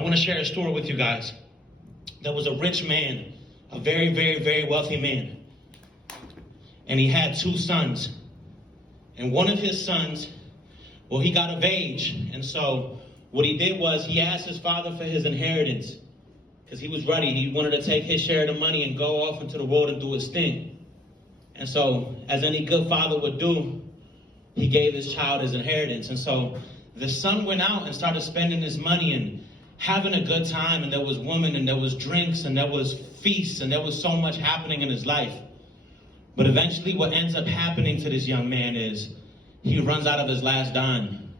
I want to share a story with you guys. There was a rich man, a very, very, very wealthy man. And he had two sons. And one of his sons, well, he got of age. And so what he did was he asked his father for his inheritance because he was ready. He wanted to take his share of the money and go off into the world and do his thing. And so, as any good father would do, he gave his child his inheritance. And so the son went out and started spending his money and having a good time. And there was women and there was drinks and there was feasts and there was so much happening in his life. But eventually what ends up happening to this young man is he runs out of his last dime.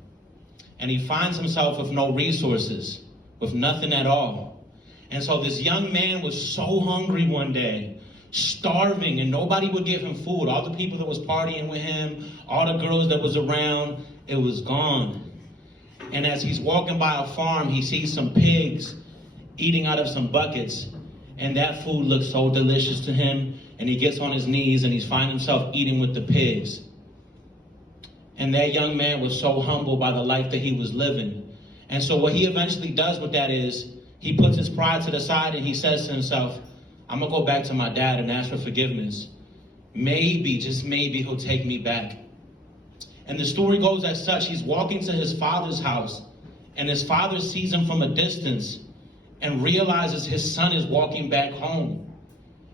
And he finds himself with no resources, with nothing at all. And so this young man was so hungry one day, starving, and nobody would give him food. All the people that was partying with him, all the girls that was around, it was gone. And as he's walking by a farm, he sees some pigs eating out of some buckets. And that food looks so delicious to him. And he gets on his knees and he's finding himself eating with the pigs. And that young man was so humbled by the life that he was living. And so what he eventually does with that is he puts his pride to the side and he says to himself, I'm going to go back to my dad and ask for forgiveness. Maybe, just maybe, he'll take me back. And the story goes as such. He's walking to his father's house, and his father sees him from a distance and realizes his son is walking back home.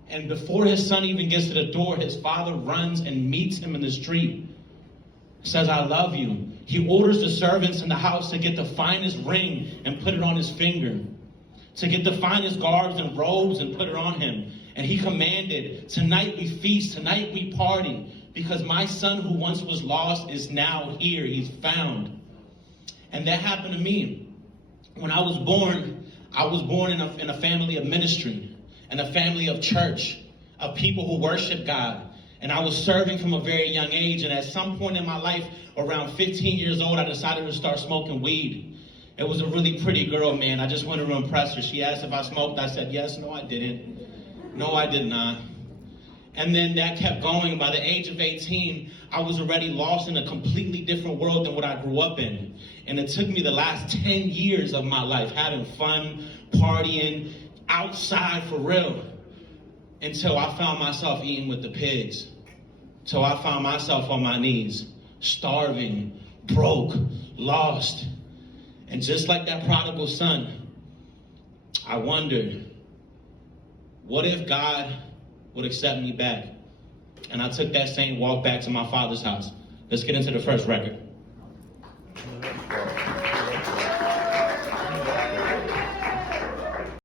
And before his son even gets to the door, his father runs and meets him in the street. Says, I love you. He orders the servants in the house to get the finest ring and put it on his finger, to get the finest garbs and robes and put it on him. And he commanded, tonight we feast, tonight we party, because my son who once was lost is now here, he's found. And that happened to me. When I was born in a family of ministry, and a family of church, of people who worship God. And I was serving from a very young age, and at some point in my life, around 15 years old, I decided to start smoking weed. It was a really pretty girl, man. I just wanted to impress her. She asked if I smoked. I said, yes. No, I didn't. No, I did not. And then that kept going. By the age of 18, I was already lost in a completely different world than what I grew up in. And it took me the last 10 years of my life having fun, partying, outside for real, until I found myself eating with the pigs. Till I found myself on my knees, starving, broke, lost. And just like that prodigal son, I wondered, what if God would accept me back? And I took that same walk back to my father's house. Let's get into the first record.